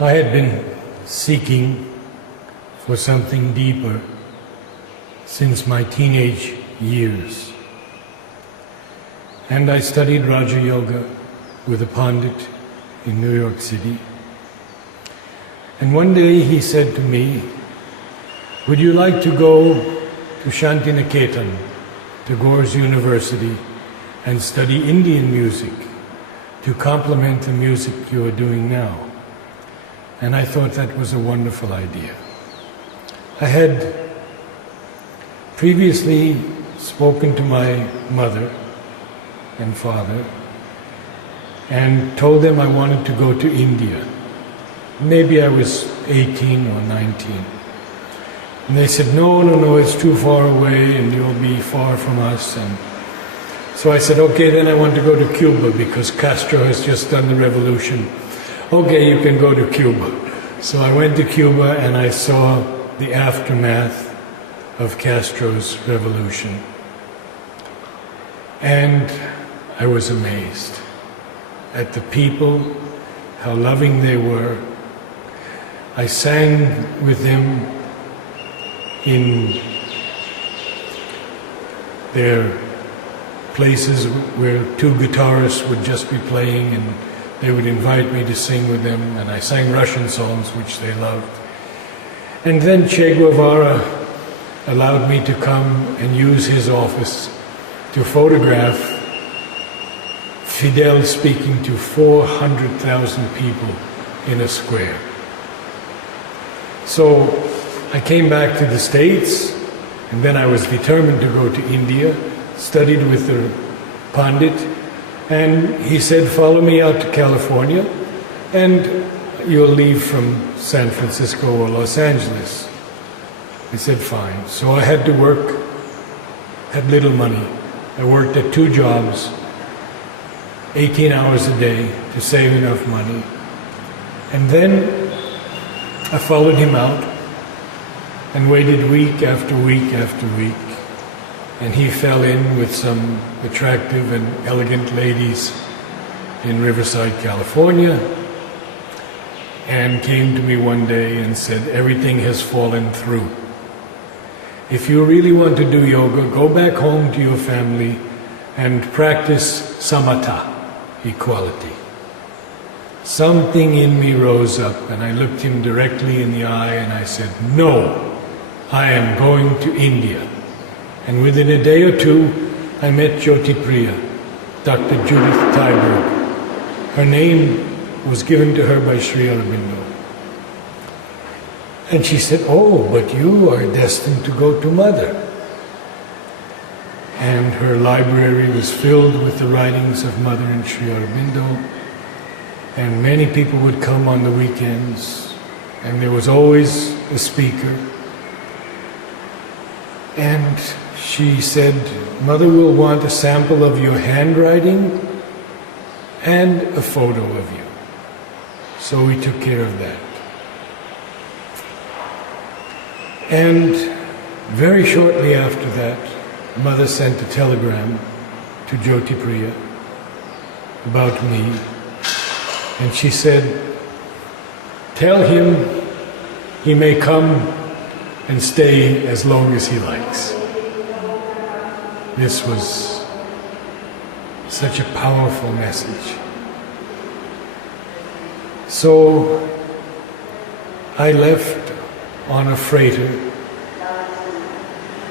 I had been seeking for something deeper since my teenage years. And I studied Raja Yoga with a Pandit in New York City. And one day he said to me, "Would you like to go to Shantiniketan, Tagore's university, and study Indian music to complement the music you are doing now?" And I thought that was a wonderful idea. I had previously spoken to my mother and father and told them I wanted to go to India. Maybe I was 18 or 19. And they said, no, it's too far away and you'll be far from us. And so I said, okay, then I want to go to Cuba because Castro has just done the revolution. Okay, you can go to Cuba. So I went to Cuba and I saw the aftermath of Castro's revolution. And I was amazed at the people, how loving they were. I sang with them in their places where two guitarists would just be playing and they would invite me to sing with them, and I sang Russian songs which they loved. And then Che Guevara allowed me to come and use his office to photograph Fidel speaking to 400,000 people in a square. So I came back to the States, and then I was determined to go to India, studied with the Pandit, and he said, follow me out to California, and you'll leave from San Francisco or Los Angeles. I said, fine. So I had to work, had little money. I worked at 2 jobs, 18 hours a day to save enough money. And then I followed him out and waited week after week after week. And he fell in with some attractive and elegant ladies in Riverside, California, and came to me one day and said, everything has fallen through. If you really want to do yoga, go back home to your family and practice samatha, equality. Something in me rose up and I looked him directly in the eye and I said, no, I am going to India. And within a day or two, I met Jyoti Priya, Dr. Judith Tyberg. Her name was given to her by Sri Aurobindo. And she said, oh, but you are destined to go to Mother. And her library was filled with the writings of Mother and Sri Aurobindo. And many people would come on the weekends. And there was always a speaker. And she said, Mother will want a sample of your handwriting and a photo of you. So we took care of that. And very shortly after that, Mother sent a telegram to Jyoti Priya about me. And she said, tell him he may come and stay as long as he likes. This was such a powerful message. So I left on a freighter,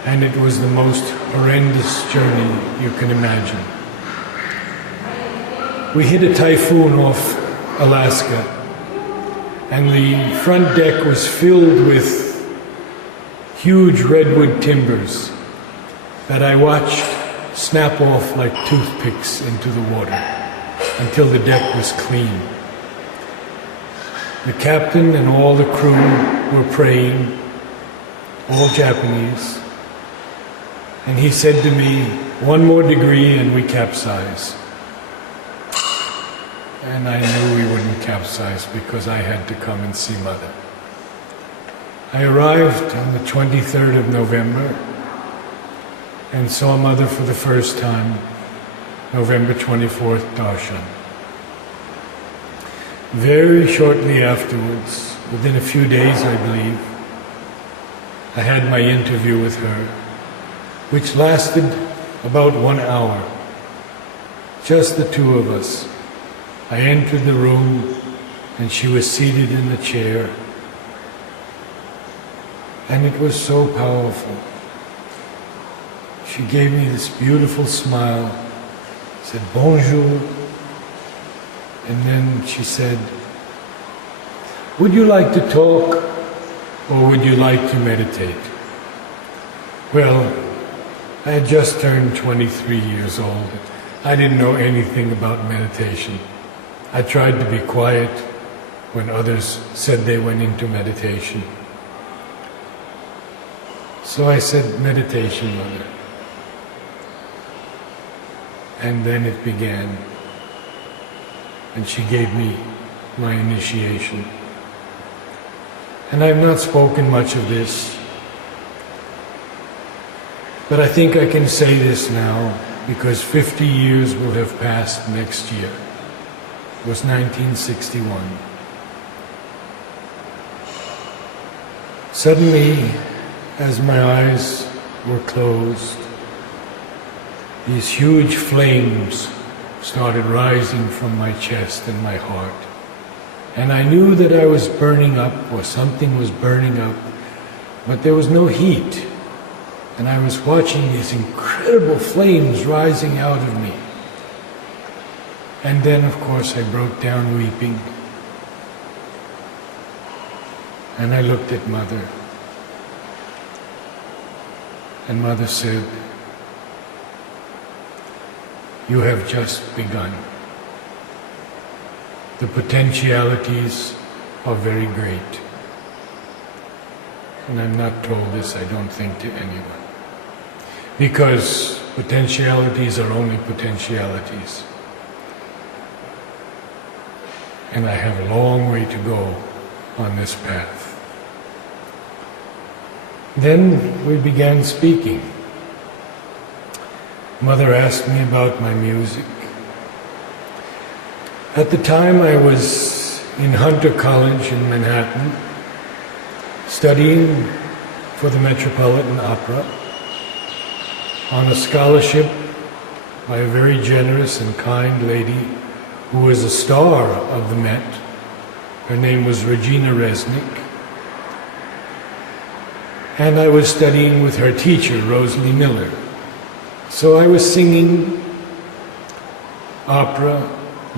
and it was the most horrendous journey you can imagine. We hit a typhoon off Alaska, and the front deck was filled with huge redwood timbers that I watched snap off like toothpicks into the water until the deck was clean. The captain and all the crew were praying, all Japanese, and he said to me, 1 more degree and we capsize. And I knew we wouldn't capsize because I had to come and see Mother. I arrived on the 23rd of November and saw Mother for the first time, November 24th, darshan. Very shortly afterwards, within a few days I believe, I had my interview with her, which lasted about 1 hour. Just the two of us. I entered the room and she was seated in the chair. And it was so powerful. She gave me this beautiful smile, said bonjour, and then she said, "Would you like to talk or would you like to meditate?" Well, I had just turned 23 years old. I didn't know anything about meditation. I tried to be quiet when others said they went into meditation. So I said, "Meditation, Mother." And then it began. And she gave me my initiation. And I've not spoken much of this, but I think I can say this now because 50 years will have passed next year. It was 1961. Suddenly, as my eyes were closed, these huge flames started rising from my chest and my heart. And I knew that I was burning up, or something was burning up, but there was no heat. And I was watching these incredible flames rising out of me. And then, of course, I broke down weeping. And I looked at Mother. And Mother said, "You have just begun. The potentialities are very great." And I'm not told this, I don't think, to anyone. Because potentialities are only potentialities. And I have a long way to go on this path. Then we began speaking. Mother asked me about my music. At the time I was in Hunter College in Manhattan, studying for the Metropolitan Opera on a scholarship by a very generous and kind lady who was a star of the Met. Her name was Regina Resnick. And I was studying with her teacher, Rosalie Miller. So I was singing opera,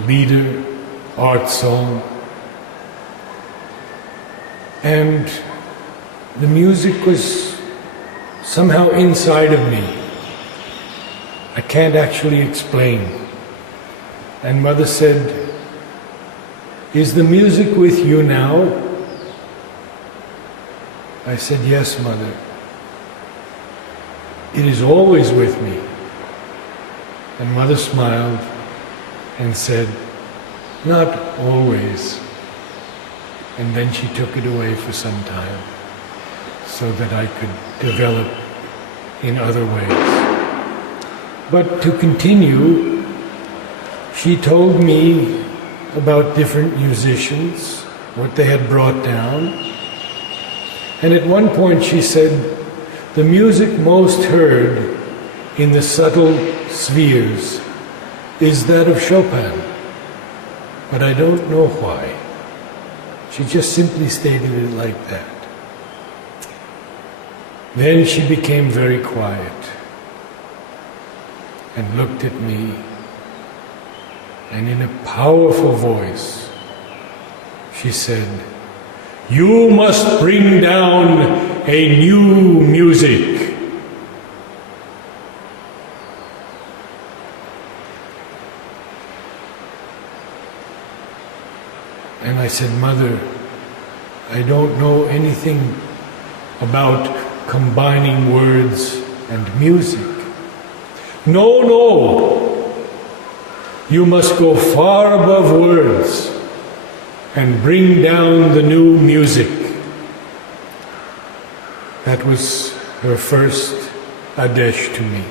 lieder, art song, and the music was somehow inside of me. I can't actually explain. And Mother said, "Is the music with you now?" I said, "Yes, Mother. It is always with me." And Mother smiled and said, "Not always." And then she took it away for some time so that I could develop in other ways. But to continue, she told me about different musicians, what they had brought down. And at one point she said, "The music most heard in the subtle spheres is that of Chopin." But I don't know why. She just simply stated it like that. Then she became very quiet and looked at me, and in a powerful voice she said, "You must bring down a new music." And I said, "Mother, I don't know anything about combining words and music." "No, no, you must go far above words and bring down the new music." That was her first adesh to me.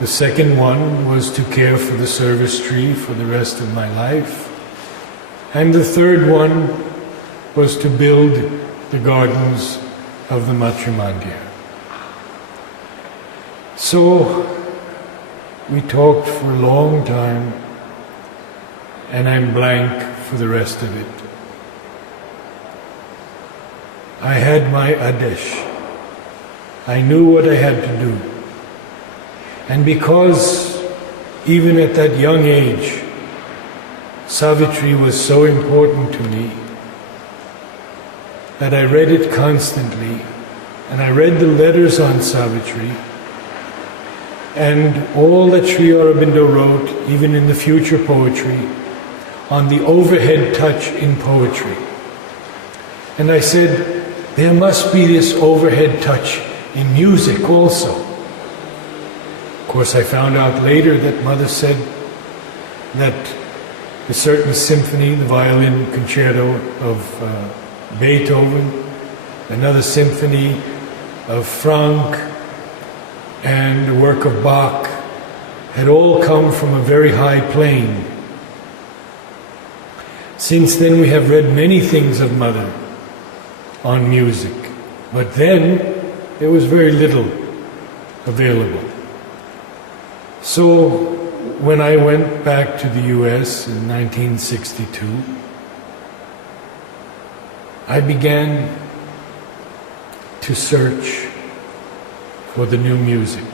The second one was to care for the service tree for the rest of my life. And the third one was to build the gardens of the Matrimandya. So we talked for a long time, and I'm blank for the rest of it. I had my Adesh. I knew what I had to do. And because even at that young age, Savitri was so important to me that I read it constantly, and I read the letters on Savitri, and all that Sri Aurobindo wrote, even in the future poetry, on the overhead touch in poetry. And I said, there must be this overhead touch in music also. Of course, I found out later that Mother said that a certain symphony, the violin concerto of Beethoven, another symphony of Franck, and the work of Bach had all come from a very high plane. Since then we have read many things of Mother on music, but then there was very little available. So when I went back to the US in 1962, I began to search for the new music.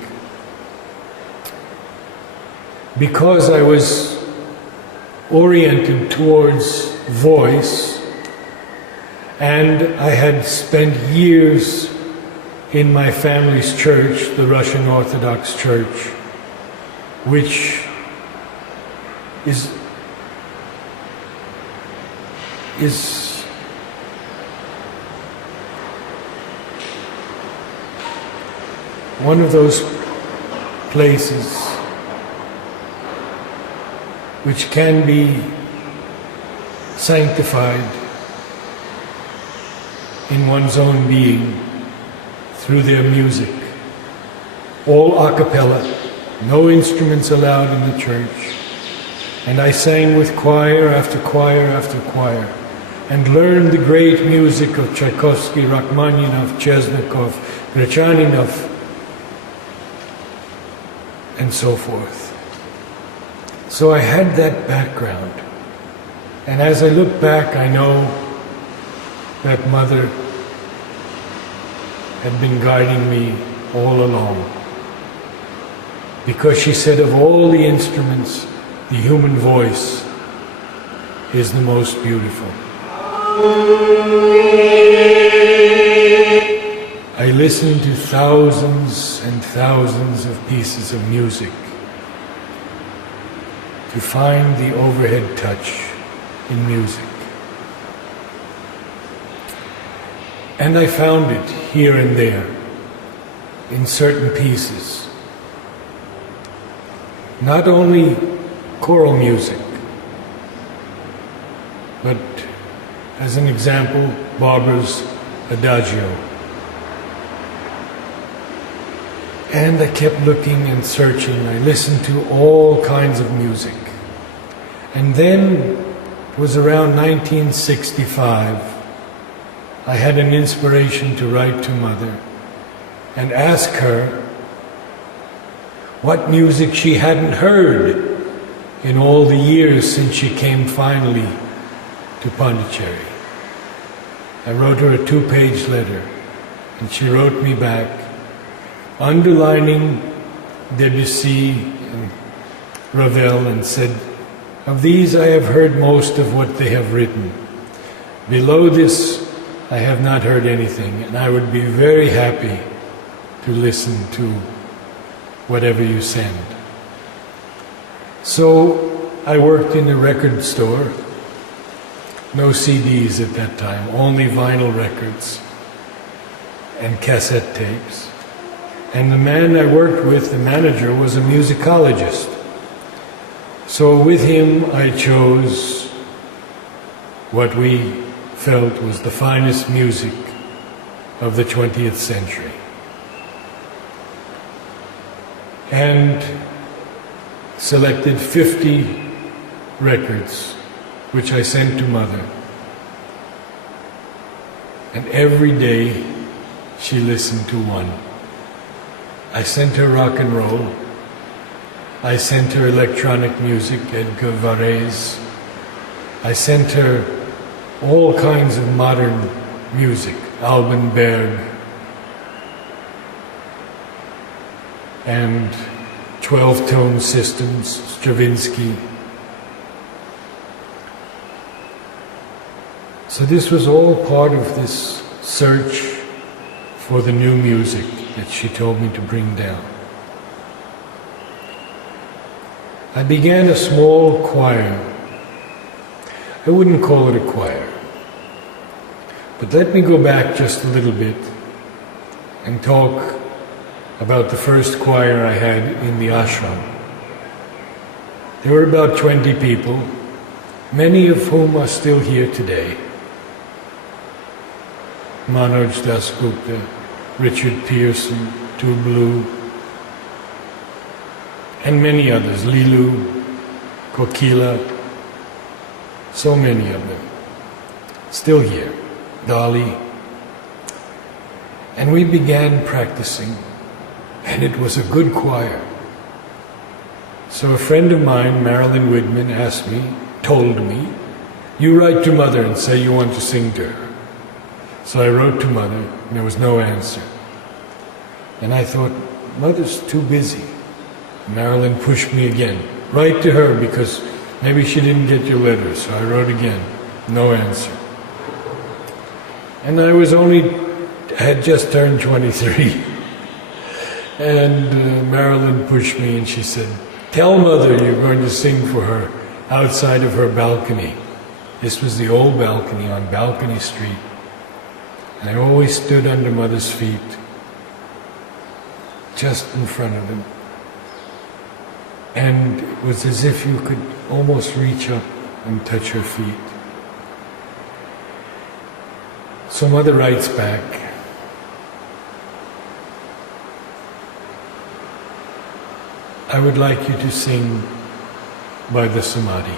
Because I was oriented towards voice, and I had spent years in my family's church, the Russian Orthodox Church, which is one of those places which can be sanctified in one's own being through their music. All a cappella, no instruments allowed in the church. And I sang with choir after choir after choir, and learned the great music of Tchaikovsky, Rachmaninoff, Chesnikov, Grachaninov, and so forth. So I had that background. And as I look back, I know that Mother had been guiding me all along. Because she said of all the instruments, the human voice is the most beautiful. I listened to thousands and thousands of pieces of music to find the overhead touch in music. And I found it here and there in certain pieces. Not only choral music, but as an example, Barber's Adagio. And I kept looking and searching. I listened to all kinds of music. And then it was around 1965, I had an inspiration to write to Mother and ask her what music she hadn't heard in all the years since she came finally to Pondicherry. I wrote her a 2-page letter, and she wrote me back, underlining Debussy and Ravel, and said, "Of these I have heard most of what they have written. Below this I have not heard anything, and I would be very happy to listen to whatever you send." So I worked in a record store. No CDs at that time, only vinyl records and cassette tapes. And the man I worked with, the manager, was a musicologist. So with him I chose what we felt was the finest music of the 20th century. and selected 50 records, which I sent to Mother. And every day she listened to one. I sent her rock and roll. I sent her electronic music, Edgar Varese. I sent her all kinds of modern music, Alban Berg, and 12-tone systems, Stravinsky. So this was all part of this search for the new music that she told me to bring down. I began a small choir. I wouldn't call it a choir. But let me go back just a little bit and talk about the first choir I had in the ashram. There were about 20 people, many of whom are still here today. Manoj Dasgupta, Richard Pearson, Tublu, and many others, Lilu, Kokila, so many of them, still here, Dali. And we began practicing, and it was a good choir. So a friend of mine, Marilyn Widman, told me, you write to Mother and say you want to sing to her. So I wrote to Mother, and there was no answer. And I thought, Mother's too busy. Marilyn pushed me again. Write to her because maybe she didn't get your letter. So I wrote again. No answer. And I had just turned 23. And Marilyn pushed me and she said, tell Mother you're going to sing for her outside of her balcony. This was the old balcony on Balcony Street. And I always stood under Mother's feet, just in front of them. And it was as if you could almost reach up and touch her feet. So Mother writes back, I would like you to sing by the Samadhi.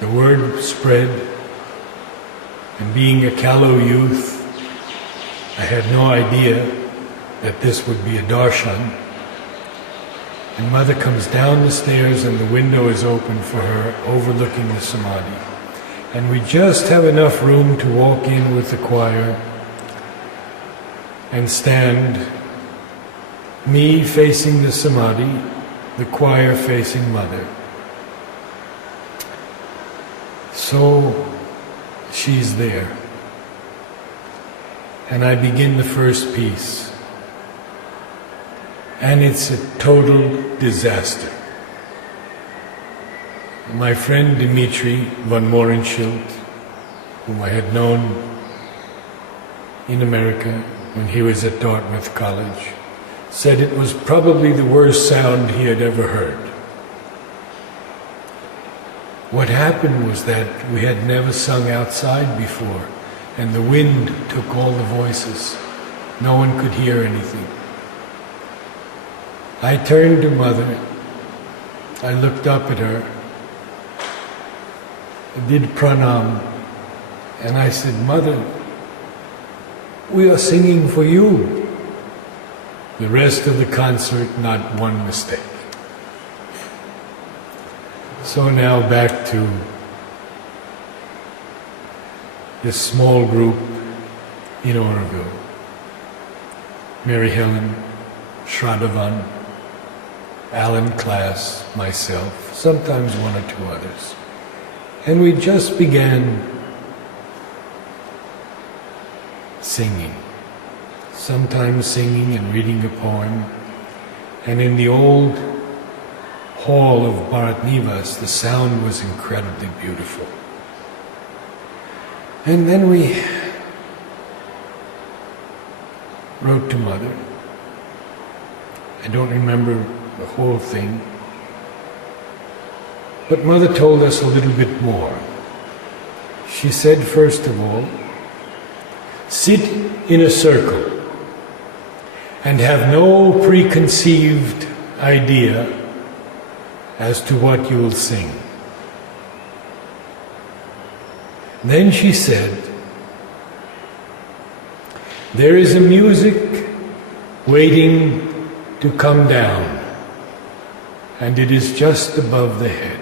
The word spread, and being a callow youth, I had no idea that this would be a darshan. And Mother comes down the stairs and the window is open for her, overlooking the Samadhi. And we just have enough room to walk in with the choir and stand, me facing the Samadhi, the choir facing Mother. So she's there. And I begin the first piece. And it's a total disaster. My friend Dimitri von Morenschild, whom I had known in America when he was at Dartmouth College, said it was probably the worst sound he had ever heard. What happened was that we had never sung outside before, and the wind took all the voices. No one could hear anything. I turned to Mother, I looked up at her, I did pranam, and I said, Mother, we are singing for you. The rest of the concert, not one mistake. So now back to this small group in Oroville. Mary Helen, Shraddhavan, Alan Klass, myself, sometimes one or two others. And we just began singing. Sometimes singing and reading a poem. And in the old hall of Bharat Nivas, the sound was incredibly beautiful. And then we wrote to Mother. I don't remember the whole thing. But Mother told us a little bit more. She said, first of all, sit in a circle. and have no preconceived idea as to what you will sing. Then she said, there is a music waiting to come down, and it is just above the head.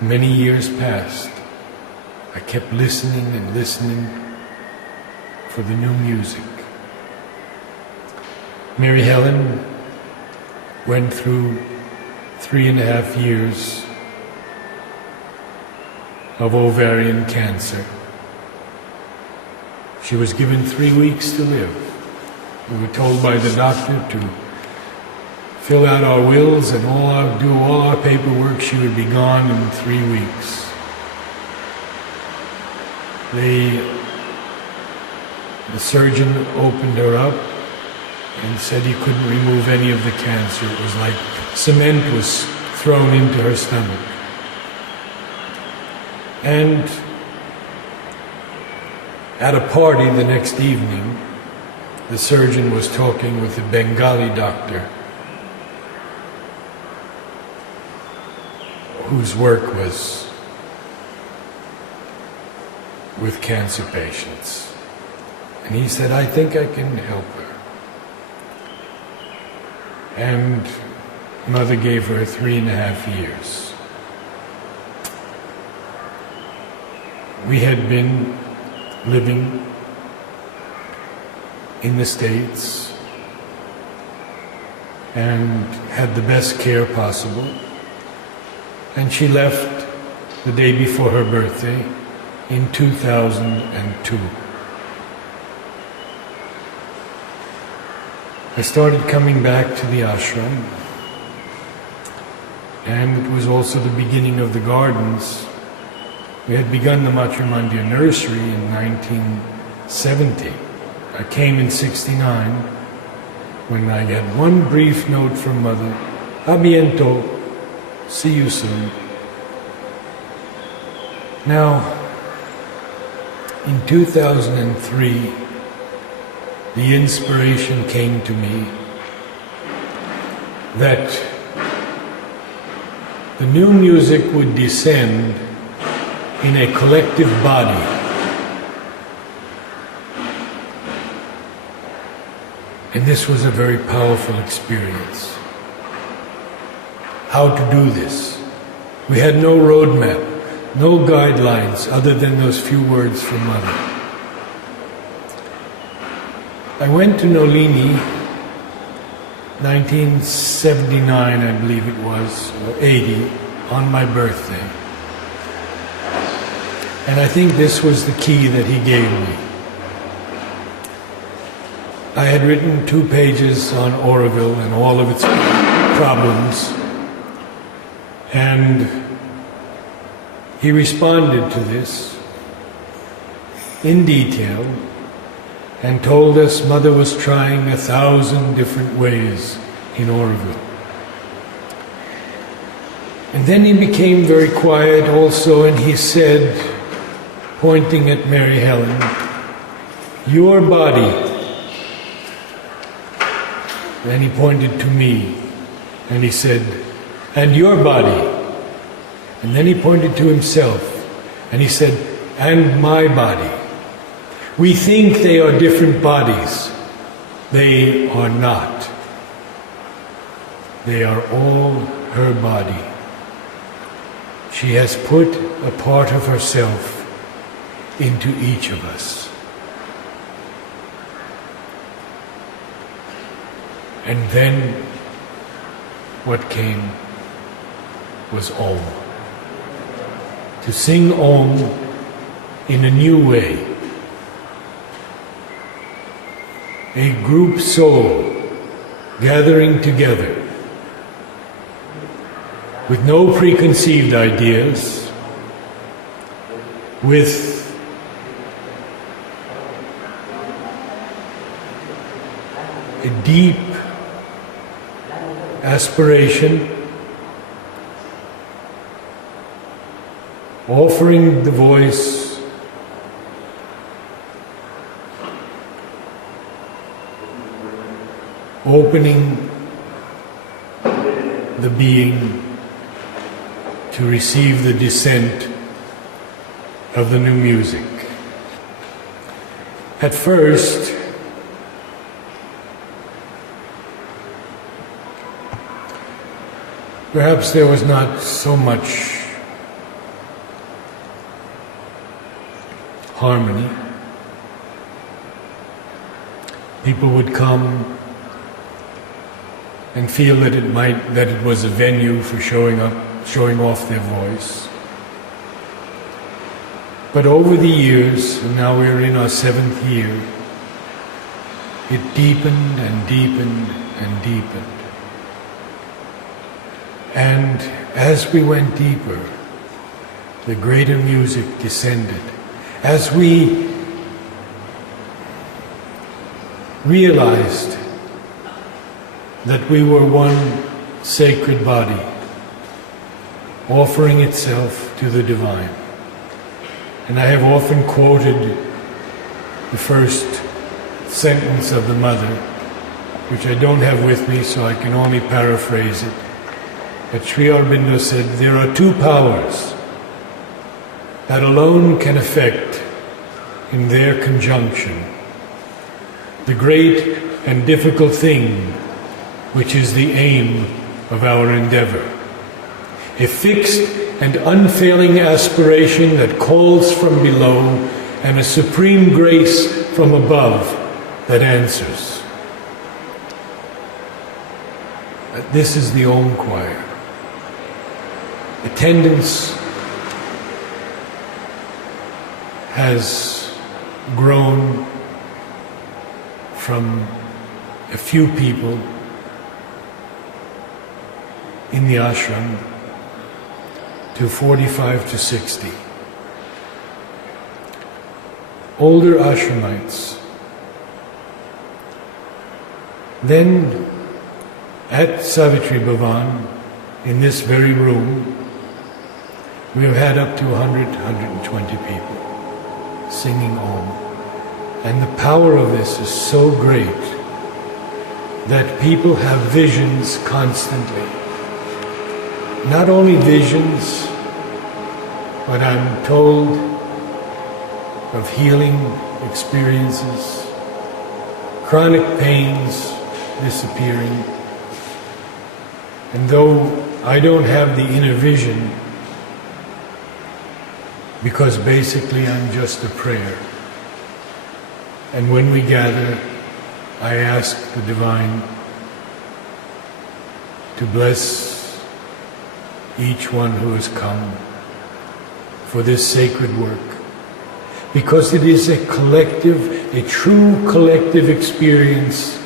Many years passed. I kept listening and listening for the new music. Mary Helen went through 3.5 years of ovarian cancer. She was given 3 weeks to live. We were told by the doctor to fill out our wills and do all our paperwork. She would be gone in 3 weeks. The surgeon opened her up and said he couldn't remove any of the cancer. It was like cement was thrown into her stomach. And at a party the next evening, the surgeon was talking with a Bengali doctor whose work was with cancer patients. And he said, I think I can help her. And Mother gave her 3.5 years. We had been living in the States and had the best care possible. And she left the day before her birthday in 2002. I started coming back to the ashram, and it was also the beginning of the gardens. We had begun the Matrimandir nursery in 1970. I came in 69 when I got one brief note from Mother, "A biento, see you soon." Now, in 2003, the inspiration came to me that the new music would descend in a collective body. And this was a very powerful experience. How to do this? We had no roadmap, no guidelines other than those few words from Mother. I went to Nolini, 1979, I believe it was, or 80, on my birthday. And I think this was the key that he gave me. I had written 2 pages on Oroville and all of its problems, and he responded to this in detail and told us Mother was trying 1,000 different ways in Oroville. And then he became very quiet also, and he said, pointing at Mary Helen, "Your body." Then he pointed to me, and he said, "And your body." And then he pointed to himself, and he said, "And my body." We think they are different bodies. They are not. They are all her body. She has put a part of herself into each of us. And then what came was Om. To sing Om in a new way. A group soul gathering together with no preconceived ideas, with a deep aspiration, offering the voice opening the being to receive the descent of the new music. At first, perhaps there was not so much harmony. People would come and feel that it was a venue for showing off their voice. But over the years, and now we're in our 7th year, it deepened and deepened and deepened. And as we went deeper, the greater music descended. As we realized that we were one sacred body, offering itself to the divine. And I have often quoted the first sentence of the Mother, which I don't have with me, so I can only paraphrase it. But Sri Aurobindo said, there are 2 powers that alone can effect in their conjunction the great and difficult thing which is the aim of our endeavor. A fixed and unfailing aspiration that calls from below, and a supreme grace from above that answers. This is the Om Choir. Attendance has grown from a few people in the ashram to 45 to 60. Older ashramites. Then at Savitri Bhavan, in this very room, we have had up to 100, 120 people singing Om. And the power of this is so great that people have visions constantly. Not only visions, but I'm told of healing experiences, chronic pains disappearing. And though I don't have the inner vision, because basically I'm just a prayer. And when we gather, I ask the Divine to bless each one who has come for this sacred work, because it is a collective, a true collective experience.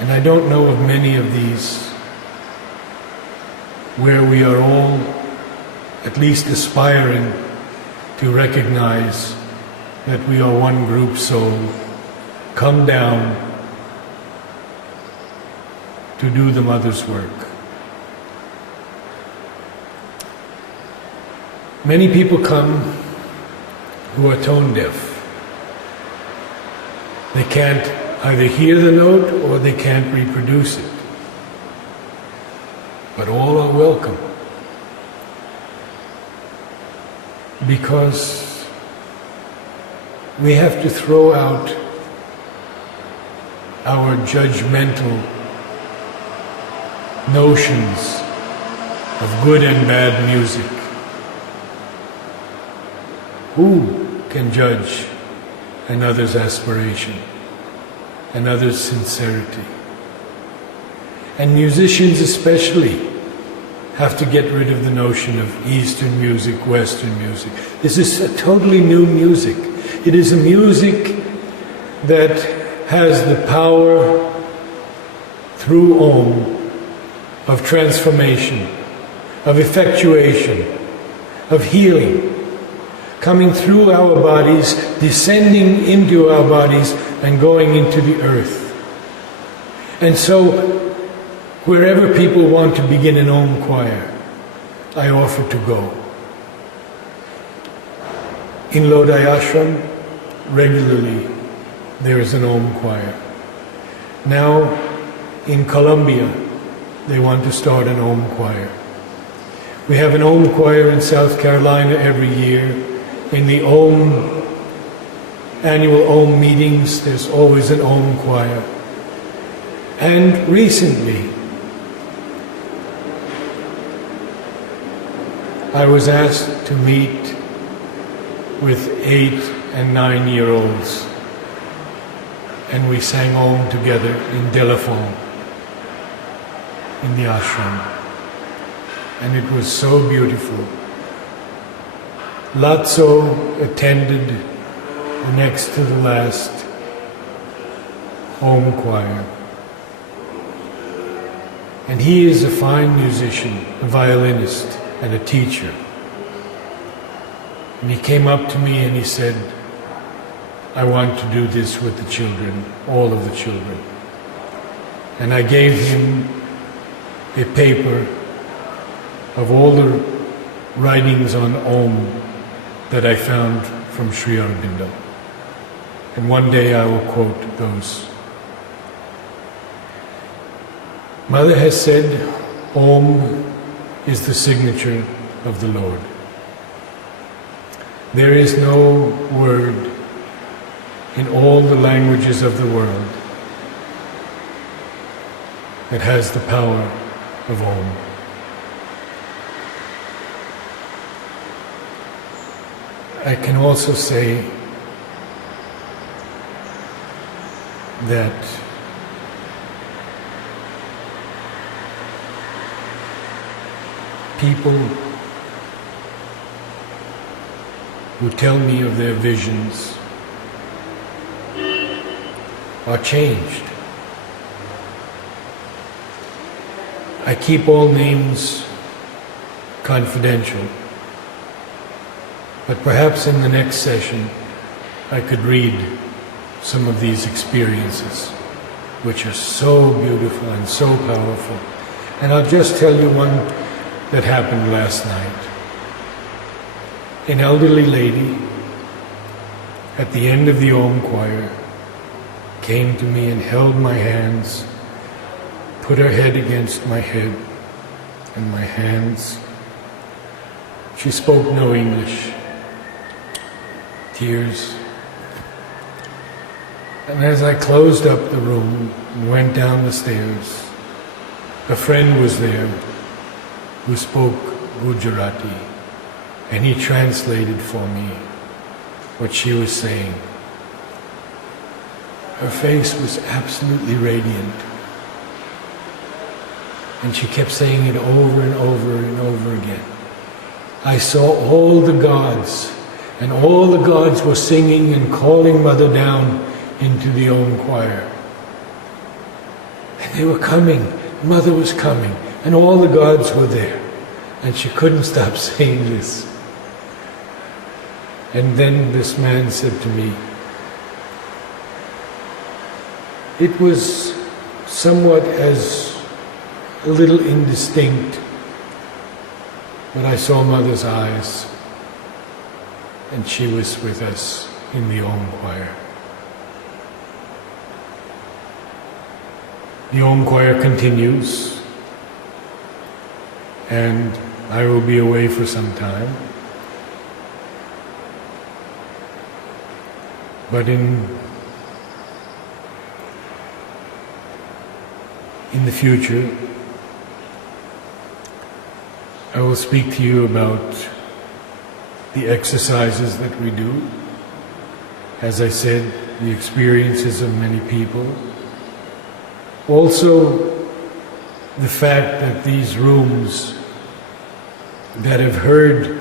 And I don't know of many of these where we are all at least aspiring to recognize that we are one group soul, come down to do the Mother's work. Many people come who are tone deaf. They can't either hear the note or they can't reproduce it. But all are welcome, because we have to throw out our judgmental notions of good and bad music. Who can judge another's aspiration, another's sincerity? And musicians especially have to get rid of the notion of Eastern music, Western music. This is a totally new music. It is a music that has the power through Om of transformation, of effectuation, of healing, coming through our bodies, descending into our bodies, and going into the earth. And so, wherever people want to begin an Om choir, I offer to go. In Lodi Ashram, regularly, there is an Om choir. Now, in Colombia, they want to start an Om choir. We have an Om choir in South Carolina every year. In the annual Om meetings, there's always an Om choir. And recently, I was asked to meet with 8 and 9-year-olds, and we sang Om together in Delafon, in the ashram, and it was so beautiful. Lazzo attended the next to the last Om choir, and he is a fine musician, a violinist, and a teacher. And he came up to me and he said, I want to do this with the children, all of the children. And I gave him a paper of all the writings on Om that I found from Sri Aurobindo. And one day I will quote those. Mother has said, Om is the signature of the Lord. There is no word in all the languages of the world that has the power of Om. I can also say that people who tell me of their visions are changed. I keep all names confidential, but perhaps in the next session I could read some of these experiences, which are so beautiful and so powerful. And I'll just tell you one that happened last night. An elderly lady at the end of the Om choir came to me and held my hands, put her head against my head and my hands. She spoke no English. Tears. And as I closed up the room and went down the stairs, a friend was there who spoke Gujarati, and he translated for me what she was saying. Her face was absolutely radiant, and she kept saying it over and over and over again. I saw all the gods, and all the gods were singing and calling Mother down into the Om choir. And they were coming, Mother was coming, and all the gods were there. And she couldn't stop saying this. And then this man said to me, it was somewhat as a little indistinct, but I saw Mother's eyes, and she was with us in the Om choir. The Om choir continues, and I will be away for some time. But in the future, I will speak to you about the exercises that we do. As I said, the experiences of many people. Also, the fact that these rooms that have heard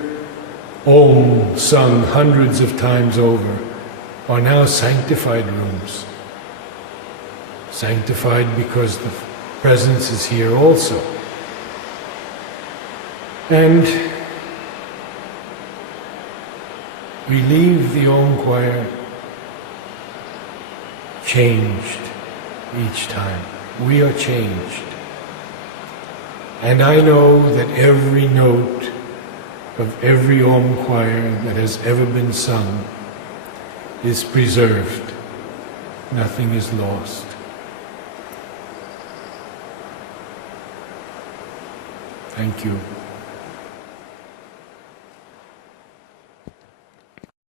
Om sung hundreds of times over are now sanctified rooms. Sanctified because the presence is here also. And we leave the Om choir changed each time. We are changed. And I know that every note of every Om choir that has ever been sung is preserved nothing is lost. Thank you.